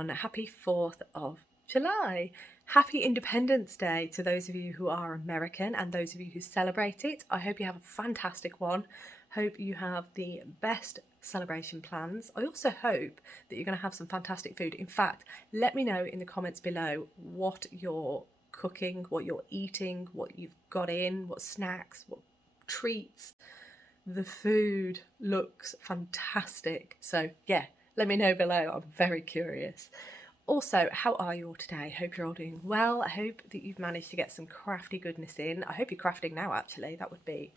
everyone. Happy 4th of July. Happy Independence Day to those of you who are American and those of you who celebrate it. I hope you have a fantastic one. Hope you have the best celebration plans. I also hope that you're going to have some fantastic food. In fact, let me know in the comments below what you're cooking, what you're eating, what you've got in, what snacks, what treats. The food looks fantastic. So yeah, let me know below. I'm very curious. Also, how are you all today? Hope you're all doing well. I hope that you've managed to get some crafty goodness in. I hope you're crafting now, actually. That would be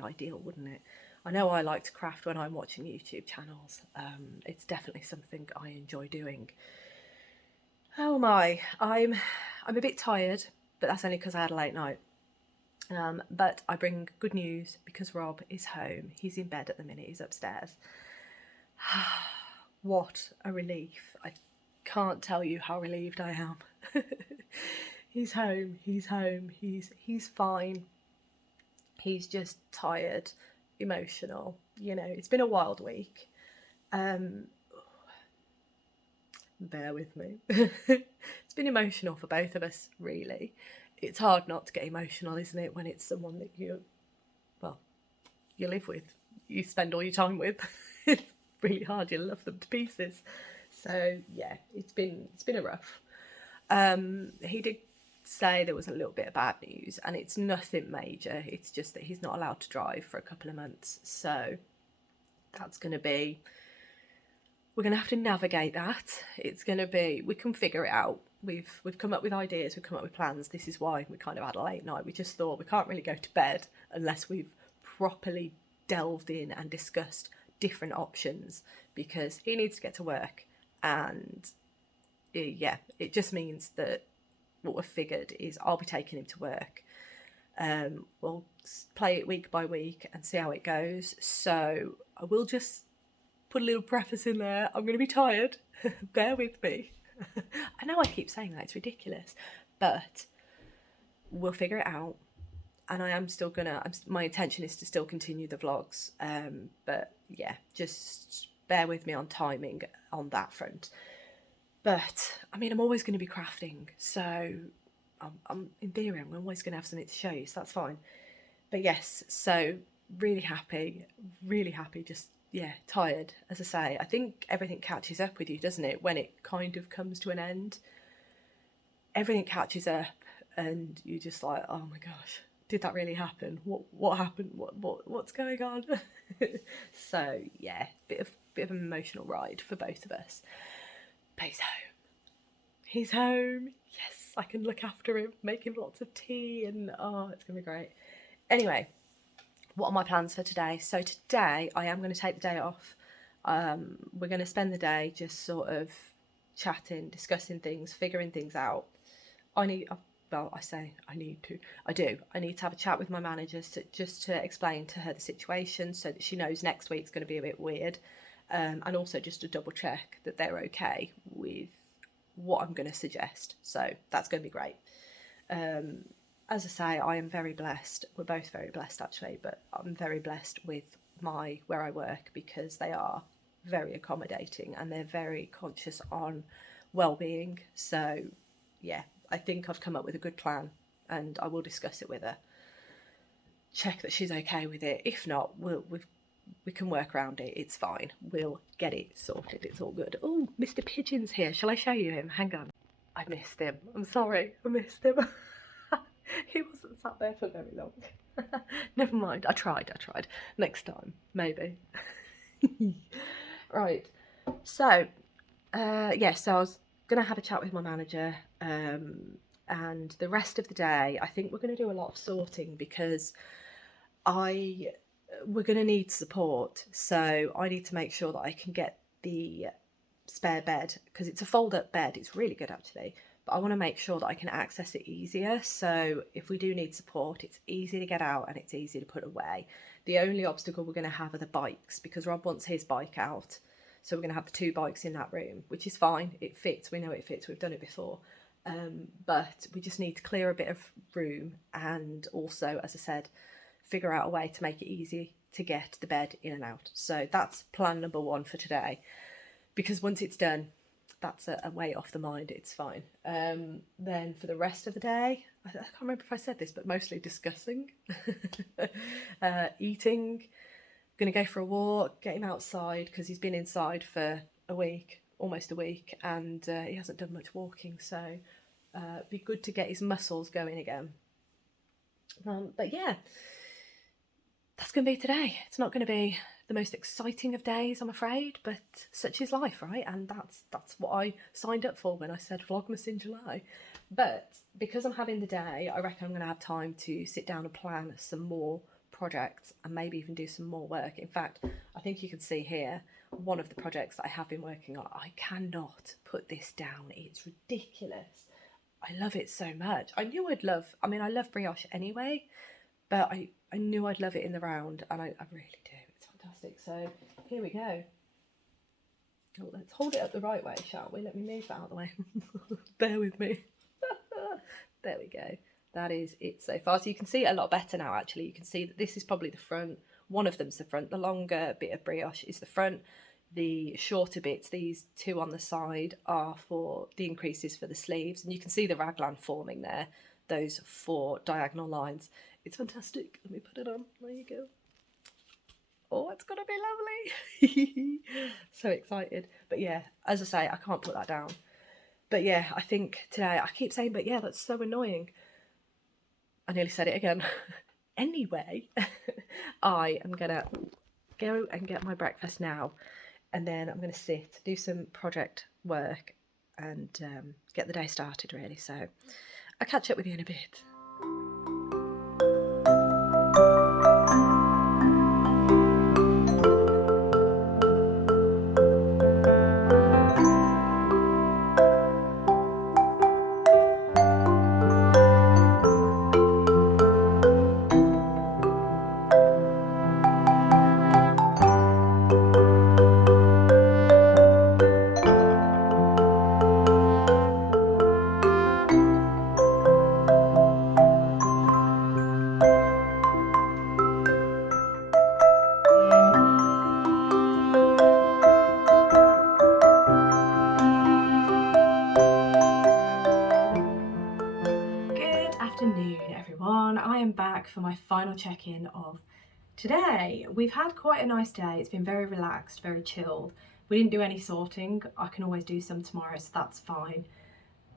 ideal, wouldn't it? I know I like to craft when I'm watching YouTube channels. It's definitely something I enjoy doing. How am I? I'm a bit tired, but that's only because I had a late night. But I bring good news because Rob is home. He's in bed at the minute. He's upstairs. What a relief. I can't tell you how relieved I am. He's home. He's home. He's fine. He's just tired, emotional. You know, it's been a wild week. Bear with me. It's been emotional for both of us, really. It's hard not to get emotional, isn't it, when it's someone that you live with, you spend all your time with. It's really hard. You love them to pieces. So yeah, it's been a rough. He did say there was a little bit of bad news, and it's nothing major. It's just that he's not allowed to drive for a couple of months. So that's going to be. We're going to have to navigate that. It's going to be. We can figure it out. We've come up with ideas. We've come up with plans. This is why we kind of had a late night. We just thought we can't really go to bed unless we've properly delved in and discussed different options, because he needs to get to work, and yeah, it just means that what we've figured is I'll be taking him to work. We'll play it week by week and see how it goes. So I will just put a little preface in there. I'm going to be tired. Bear with me. I know I keep saying that, it's ridiculous, but we'll figure it out. And I am still gonna, my intention is to still continue the vlogs. But yeah, just bear with me on timing on that front. But I mean, I'm always going to be crafting, so I'm in theory I'm always going to have something to show you, so that's fine. But yes, so really happy, just yeah, tired. As I say, I think everything catches up with you, doesn't it, when it kind of comes to an end? Everything catches up, and you're just like, oh my gosh, did that really happen? What happened? What's going on? So yeah, bit of an emotional ride for both of us. But he's home. He's home. Yes, I can look after him, make him lots of tea, and oh, it's gonna be great. Anyway, what are my plans for today? So today I am going to take the day off. We're going to spend the day just sort of chatting, discussing things, figuring things out. I do. I need to have a chat with my managers just to explain to her the situation, so that she knows next week's going to be a bit weird, and also just to double check that they're okay with what I'm going to suggest. So that's going to be great. As I say, I am very blessed. We're both very blessed, actually, but I'm very blessed with where I work, because they are very accommodating and they're very conscious on well-being. So yeah, I think I've come up with a good plan, and I will discuss it with her. Check that she's okay with it. If not, we can work around it. It's fine. We'll get it sorted. It's all good. Oh, Mr. Pigeon's here. Shall I show you him? Hang on. I missed him. I'm sorry. I missed him. He wasn't sat there for very long. Never mind. I tried. Next time, maybe. Right. So, yeah, so I was going to have a chat with my manager, and the rest of the day, I think we're going to do a lot of sorting, because we're going to need support. So I need to make sure that I can get the spare bed, because it's a fold-up bed. It's really good, actually. But I want to make sure that I can access it easier, so if we do need support, it's easy to get out and it's easy to put away. The only obstacle we're going to have are the bikes, because Rob wants his bike out, so we're going to have the 2 bikes in that room, which is fine. It fits. We know it fits. We've done it before. But we just need to clear a bit of room, and also, as I said, figure out a way to make it easy to get the bed in and out. So that's plan number 1 for today, because once it's done, that's a weight off the mind, it's fine. Then for the rest of the day, I can't remember if I said this, but mostly discussing, eating, gonna go for a walk, get him outside because he's been inside for a week, almost a week, and he hasn't done much walking, so be good to get his muscles going again. But yeah, that's gonna be today. It's not gonna be the most exciting of days, I'm afraid, but such is life, right? And that's what I signed up for when I said Vlogmas in July. But because I'm having the day, I reckon I'm going to have time to sit down and plan some more projects and maybe even do some more work. In fact, I think you can see here one of the projects that I have been working on. I cannot put this down. It's ridiculous. I love it so much. I knew I'd love, I mean, I love brioche anyway, but I knew I'd love it in the round, and I really do. Fantastic. So here we go. Oh, let's hold it up the right way, shall we? Let me move that out of the way. Bear with me. There we go. That is it so far. So you can see it a lot better now, actually. You can see that this is probably the front. One of them's the front. The longer bit of brioche is the front. The shorter bits, these two on the side, are for the increases for the sleeves. And you can see the raglan forming there, those 4 diagonal lines. It's fantastic. Let me put it on. There you go. Oh, it's gonna be lovely. So excited. But yeah, as I say, I can't put that down. But yeah, I think today, I keep saying, but yeah, that's so annoying. I nearly said it again. Anyway, I am gonna go and get my breakfast now, and then I'm gonna sit, do some project work, and get the day started really. So I'll catch up with you in a bit. For my final check-in of today. We've had quite a nice day. It's been very relaxed, very chilled. We didn't do any sorting. I can always do some tomorrow, so that's fine.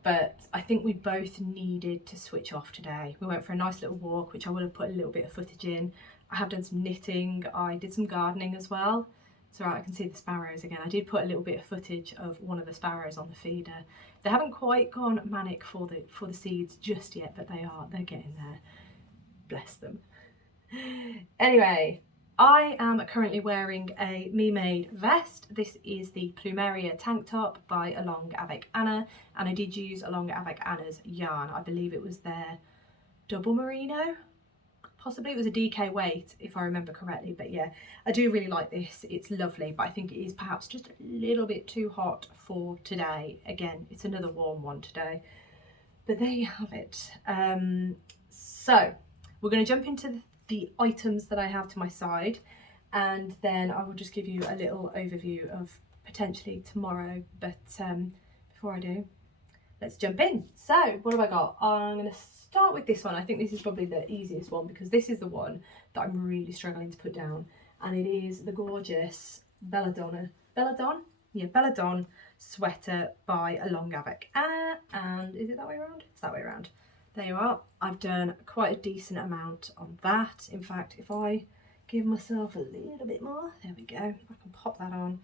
But I think we both needed to switch off today. We went for a nice little walk, which I would have put a little bit of footage in. I have done some knitting. I did some gardening as well. It's all right, I can see the sparrows again. I did put a little bit of footage of one of the sparrows on the feeder. They haven't quite gone manic for the seeds just yet, but they're getting there. Bless them. Anyway, I am currently wearing a me-made vest. This is the Plumeria tank top by Along Avec Anna, and I did use Along Avec Anna's yarn. I believe it was their double merino. Possibly it was a DK weight if I remember correctly, but yeah, I do really like this. It's lovely, but I think it is perhaps just a little bit too hot for today. Again, it's another warm one today, but there you have it. So we're going to jump into the items that I have to my side, and then I will just give you a little overview of potentially tomorrow. But before I do, let's jump in. So what have I got? I'm going to start with this one. I think this is probably the easiest one because this is the one that I'm really struggling to put down, and it is the gorgeous Belladonna sweater by Along Avec Anna. And is it that way around? It's that way around. There you are. I've done quite a decent amount on that. In fact, if I give myself a little bit more, there we go. I can pop that on,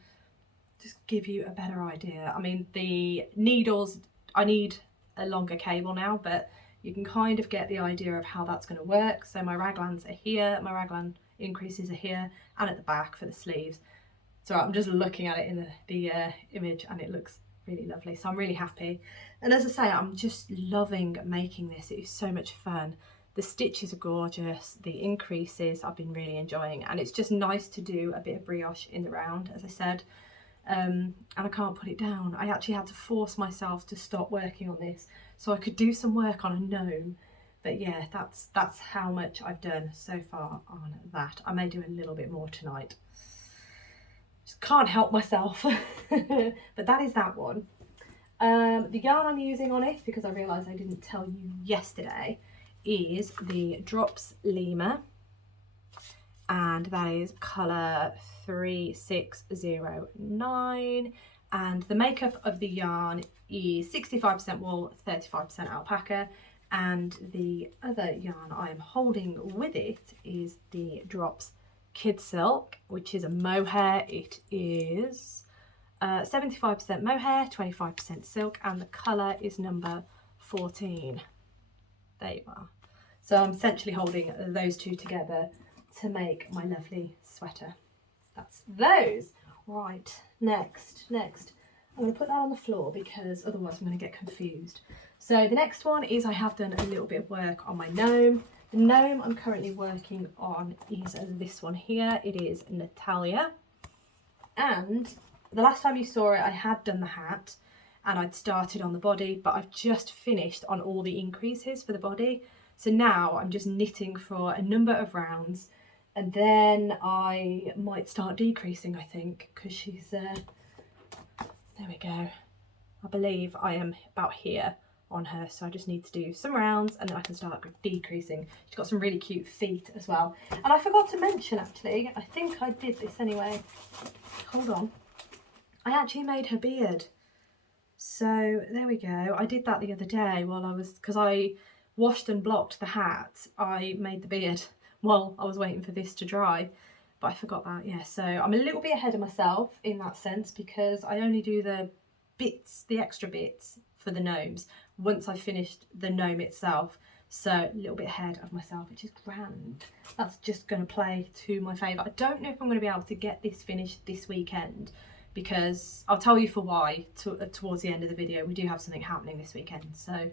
just give you a better idea. I mean, the needles, I need a longer cable now, but you can kind of get the idea of how that's going to work. So my raglans are here, my raglan increases are here, and at the back for the sleeves. So I'm just looking at it in the image, and it looks really lovely. So I'm really happy. And as I say, I'm just loving making this. It is so much fun. The stitches are gorgeous, the increases I've been really enjoying, and it's just nice to do a bit of brioche in the round, as I said. And I can't put it down. I actually had to force myself to stop working on this so I could do some work on a gnome. But yeah, that's how much I've done so far on that. I may do a little bit more tonight. Just can't help myself. But that is that one. The yarn I'm using on it, because I realised I didn't tell you yesterday, is the Drops Lima, and that is colour 3609, and the makeup of the yarn is 65% wool, 35% alpaca, and the other yarn I am holding with it is the Drops Kid Silk, which is a mohair. It is 75% mohair, 25% silk, and the colour is number 14. There you are. So I'm essentially holding those two together to make my lovely sweater. That's those. Right, next. I'm going to put that on the floor because otherwise I'm going to get confused. So the next one is I have done a little bit of work on my gnome. The gnome I'm currently working on is this one here. It is Natalia. And the last time you saw it, I had done the hat and I'd started on the body, but I've just finished on all the increases for the body. So now I'm just knitting for a number of rounds, and then I might start decreasing, I think, because she's, there we go. I believe I am about here on her, so I just need to do some rounds and then I can start decreasing. She's got some really cute feet as well. And I forgot to mention, actually, I think I did this anyway. Hold on. I actually made her beard. So there we go. I did that the other day while I was, because I washed and blocked the hat, I made the beard while I was waiting for this to dry. But I forgot that, yeah. So I'm a little bit ahead of myself in that sense because I only do the bits, the extra bits for the gnomes once I've finished the gnome itself. So a little bit ahead of myself, which is grand. That's just going to play to my favour. I don't know if I'm going to be able to get this finished this weekend, because I'll tell you for why towards the end of the video. We do have something happening this weekend, so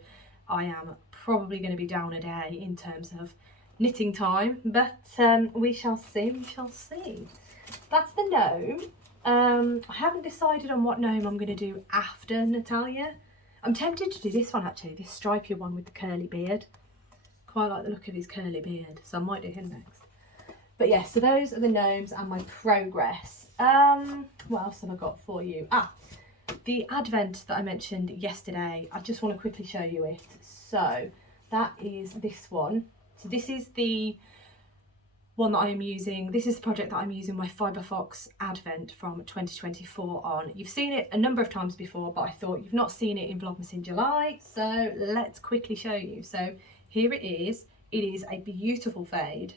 I am probably going to be down a day in terms of knitting time, but we shall see. That's the gnome. I haven't decided on what gnome I'm going to do after Natalia. I'm tempted to do this one actually, this stripy one with the curly beard. Quite like the look of his curly beard, so I might do him next. But yeah, so those are the gnomes and my progress. What else have I got for you? The advent that I mentioned yesterday, I just want to quickly show you it. So that is this one. So this is the one that I am using. This is the project that I'm using my Fibre Fox advent from 2024 on. You've seen it a number of times before, but I thought you've not seen it in Vlogmas in July, so let's quickly show you. So here it is. It is a beautiful fade.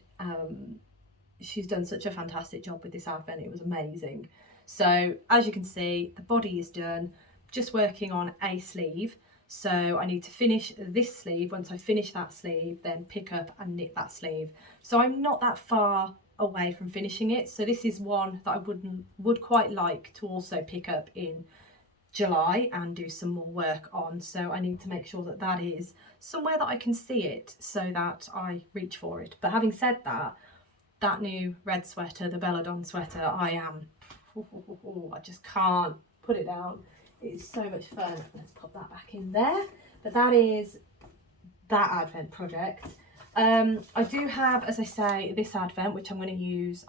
She's done such a fantastic job with this advent. It was amazing. So as you can see, the body is done, just working on a sleeve. So I need to finish this sleeve. Once I finish that sleeve, then pick up and knit that sleeve. So I'm not that far away from finishing it. So this is one that I would quite like to also pick up in July and do some more work on. So I need to make sure that that is somewhere that I can see it so that I reach for it. But having said that, that new red sweater, the Belladonna sweater, I just can't put it down. It's so much fun. Let's pop that back in there. But that is that advent project. I do have, as I say, this advent, which I'm going to use.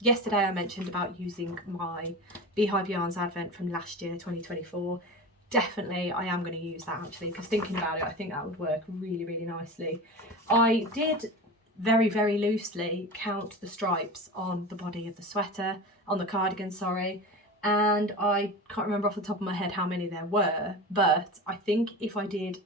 Yesterday I mentioned about using my Beehive Yarns advent from last year, 2024. Definitely I am going to use that actually, because thinking about it, I think that would work really, really nicely. I did very, very loosely count the stripes on the body of the sweater, on the cardigan, sorry. And I can't remember off the top of my head how many there were, but I think if I did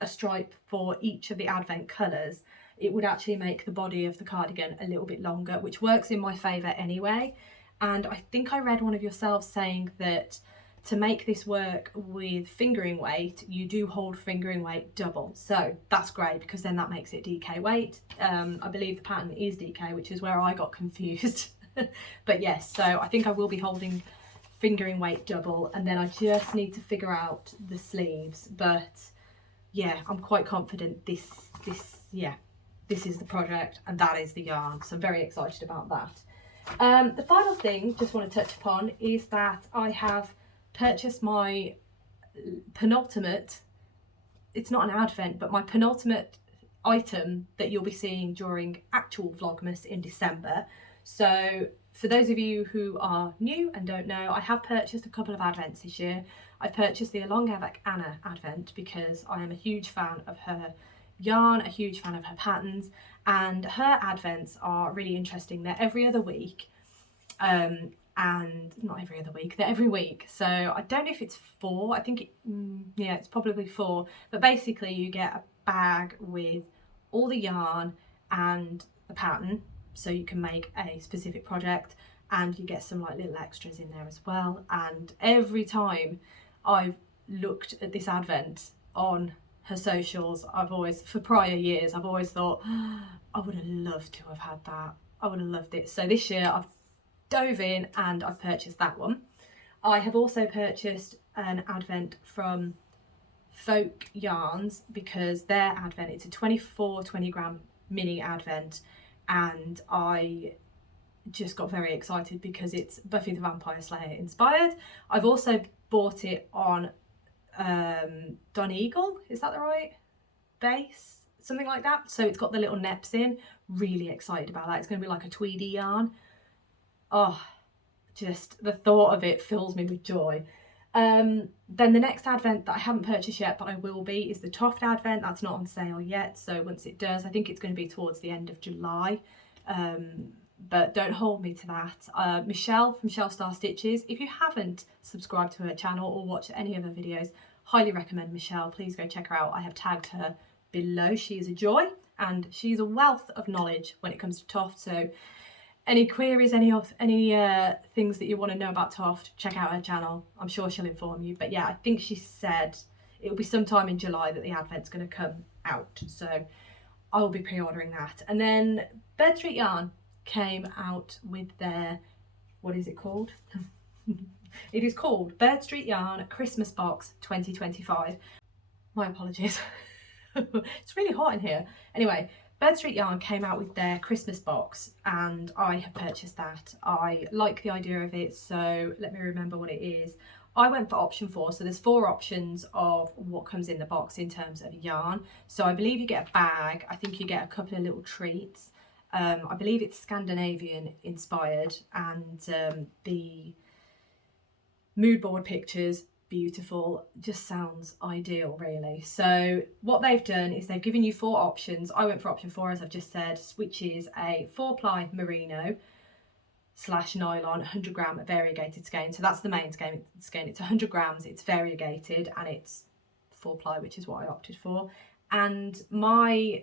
a stripe for each of the advent colours, it would actually make the body of the cardigan a little bit longer, which works in my favour anyway. And I think I read one of yourselves saying that to make this work with fingering weight, you do hold fingering weight double. So that's great, because then that makes it DK weight. I believe the pattern is DK, which is where I got confused. But yes, so I think I will be holding fingering weight double, and then I just need to figure out the sleeves. But yeah, I'm quite confident this is the project and that is the yarn, so I'm very excited about that. The final thing just want to touch upon is that I have purchased my penultimate, it's not an advent, but my penultimate item that you'll be seeing during actual Vlogmas in December. So for those of you who are new and don't know, I have purchased a couple of advents this year. I purchased the Along Avec Anna advent because I am a huge fan of her yarn, a huge fan of her patterns, and her advents are really interesting. They're every other week, and not every other week, they're every week. So I don't know if it's 4, I think yeah, it's probably 4, but basically you get a bag with all the yarn and the pattern, so you can make a specific project, and you get some like little extras in there as well. And every time I've looked at this advent on her socials, I've always, for prior years, I've always thought, oh, I would have loved to have had that. I would have loved it. So this year I've dove in and I've purchased that one. I have also purchased an advent from Folk Yarns because their advent, it's a 20 gram mini advent, and I just got very excited because it's Buffy the Vampire Slayer inspired. I've also bought it on Don Eagle, is that the right base? Something like that. So it's got the little neps in. Really excited about that. It's going to be like a tweedy yarn. Oh, just the thought of it fills me with joy. Then the next advent that I haven't purchased yet, but I will be, is the Toft advent. That's not on sale yet, so once it does, I think it's going to be towards the end of July, but don't hold me to that. Michelle from Shell Star Stitches, if you haven't subscribed to her channel or watched any of her videos, highly recommend Michelle. Please go check her out. I have tagged her below. She is a joy and she's a wealth of knowledge when it comes to Toft, so any queries, any things that you want to know about Toft, check out her channel. I'm sure she'll inform you. But yeah, I think she said it will be sometime in July that the advent's going to come out. So I will be pre-ordering that. And then Bird Street Yarn came out with their, what is it called? It is called Bird Street Yarn Christmas Box 2025. My apologies. It's really hot in here. Anyway, Bird Street Yarn came out with their Christmas box and I have purchased that. I like the idea of it, so let me remember what it is. I went for option 4, so there's 4 options of what comes in the box in terms of yarn. So I believe you get a bag, I think you get a couple of little treats. I believe it's Scandinavian inspired, and the mood board pictures, beautiful, just sounds ideal really. So what they've done is they've given you 4 options. I went for option 4, as I've just said, which is a 4-ply merino / nylon 100 gram variegated skein. So that's the main skein. It's 100 grams, it's variegated, and it's 4-ply, which is what I opted for. And my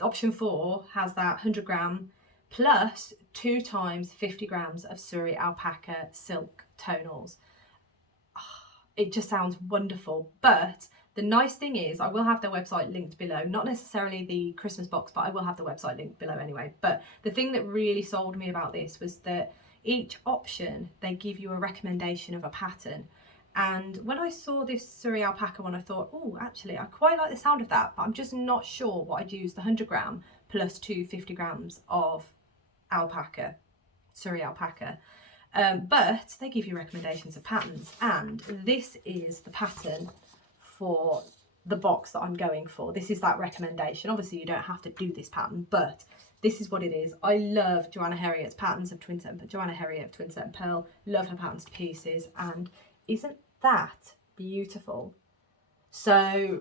option 4 has that 100 gram plus 2 times 50 grams of Surrey alpaca silk tonals. It just sounds wonderful. But the nice thing is, I will have their website linked below, not necessarily the Christmas box, but I will have the website linked below anyway. But the thing that really sold me about this was that each option, they give you a recommendation of a pattern. And when I saw this Surrey alpaca one, I thought, oh, actually, I quite like the sound of that, but I'm just not sure what I'd use the 100 gram plus 250 grams of alpaca, Surrey alpaca. But they give you recommendations of patterns, and this is the pattern for the box that I'm going for. This is that recommendation. Obviously you don't have to do this pattern, but this is what it is. I love Joanna Heriot's patterns of Twinset and Pearl. Love her patterns to pieces, and isn't that beautiful? So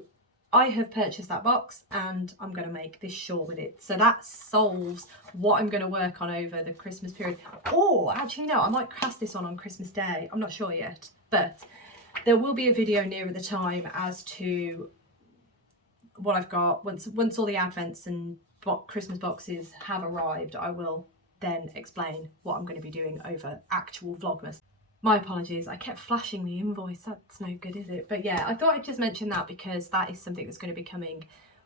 I have purchased that box and I'm going to make this shawl with it. So that solves what I'm going to work on over the Christmas period. Or actually no, I might cast this on Christmas Day. I'm not sure yet, but there will be a video nearer the time as to what I've got. Once all the advents and Christmas boxes have arrived, I will then explain what I'm going to be doing over actual Vlogmas. My apologies, I kept flashing the invoice, that's no good, is it? But yeah, I thought I'd just mention that because that is something that's going to be coming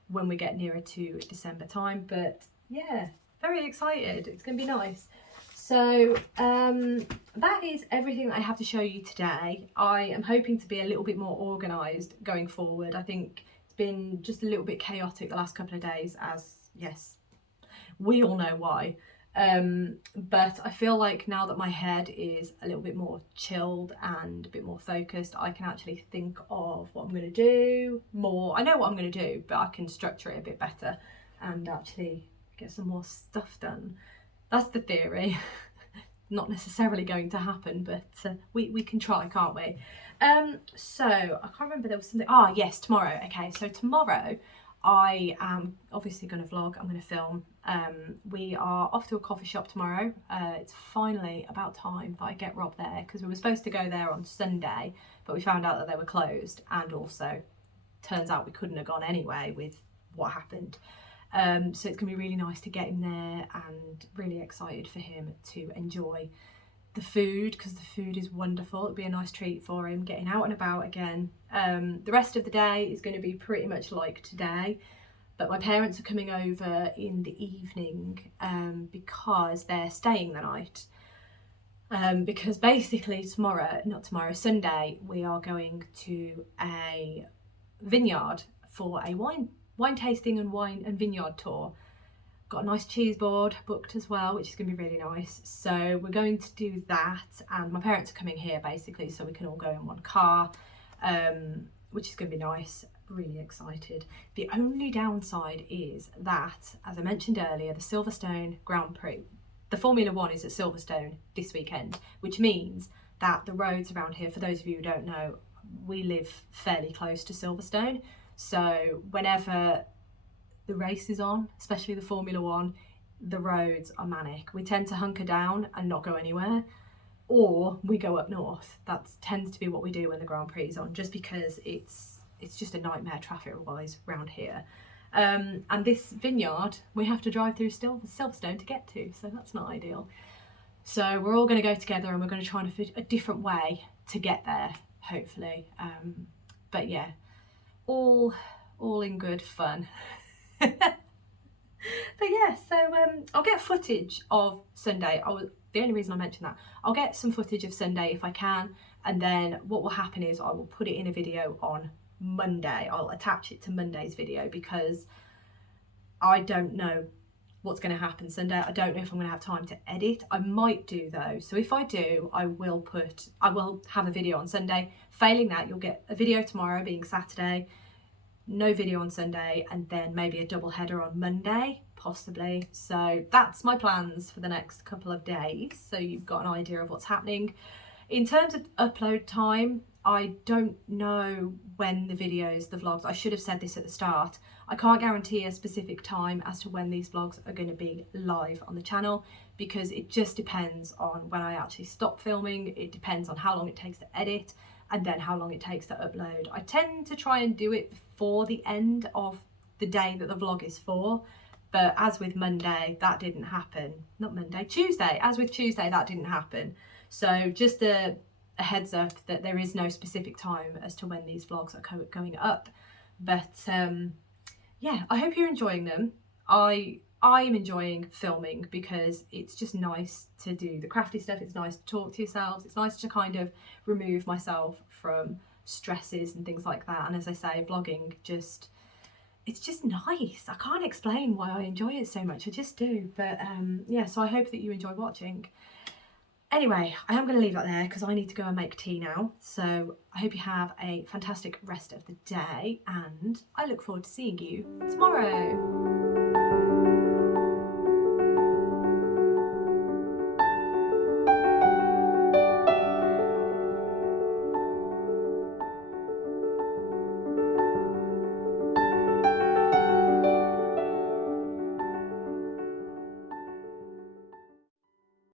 when we get nearer to December time. But yeah, very excited, it's going to be nice. So that is everything that I have to show you today. I am hoping to be a little bit more organised going forward. I think it's been just a little bit chaotic the last couple of days, as yes, we all know why. But I feel like now that my head is a little bit more chilled and a bit more focused, I can actually think of what I'm going to do more. I know what I'm going to do, but I can structure it a bit better and actually get some more stuff done. That's the theory. Not necessarily going to happen, but we can try, can't we? So I can't remember, there was something. Ah, yes, tomorrow. Okay, so tomorrow I am obviously going to vlog. I'm going to film. We are off to a coffee shop tomorrow. It's finally about time that I get Rob there, because we were supposed to go there on Sunday, but we found out that they were closed, and also turns out we couldn't have gone anyway with what happened. So it's gonna be really nice to get him there, and really excited for him to enjoy the food, because the food is wonderful. It'll be a nice treat for him getting out and about again. The rest of the day is going to be pretty much like today, but my parents are coming over in the evening because they're staying the night. Because basically Sunday, we are going to a vineyard for a wine tasting and wine and vineyard tour. Got a nice cheese board booked as well, which is going to be really nice. So we're going to do that, and my parents are coming here basically, so we can all go in one car, which is going to be nice. Really excited. The only downside is that, as I mentioned earlier, the Silverstone Grand Prix, the Formula 1 is at Silverstone this weekend, which means that the roads around here, for those of you who don't know, we live fairly close to Silverstone. So whenever the race is on, especially the Formula 1, the roads are manic. We tend to hunker down and not go anywhere, or we go up north. That tends to be what we do when the Grand Prix is on, just because it's just a nightmare traffic-wise around here. And this vineyard, we have to drive through Silverstone to get to, so that's not ideal. So we're all going to go together, and we're going to try and fit a different way to get there, hopefully. But yeah, all in good fun. But yeah, so I'll get footage of Sunday. The only reason I mention that, I'll get some footage of Sunday if I can, and then what will happen is I will put it in a video on Monday. I'll attach it to Monday's video, because I don't know what's going to happen Sunday. I don't know if I'm going to have time to edit. I might do though, so if I do, I will have a video on Sunday. Failing that, you'll get a video tomorrow, being Saturday, no video on Sunday, and then maybe a double header on Monday, possibly. So that's my plans for the next couple of days, so you've got an idea of what's happening. In terms of upload time, I don't know when the vlogs, I should have said this at the start, I can't guarantee a specific time as to when these vlogs are going to be live on the channel, because it just depends on when I actually stop filming. It depends on how long it takes to edit, and then how long it takes to upload. I tend to try and do it before the end of the day that the vlog is for, but as with Monday, that didn't happen. Not Monday, Tuesday. As with Tuesday, that didn't happen. So just a heads up that there is no specific time as to when these vlogs are going up. But yeah, I hope you're enjoying them. I am enjoying filming, because it's just nice to do the crafty stuff. It's nice to talk to yourselves. It's nice to kind of remove myself from stresses and things like that. And as I say, vlogging it's just nice. I can't explain why I enjoy it so much. I just do. But yeah, so I hope that you enjoy watching. Anyway, I am going to leave that there, because I need to go and make tea now. So I hope you have a fantastic rest of the day, and I look forward to seeing you tomorrow.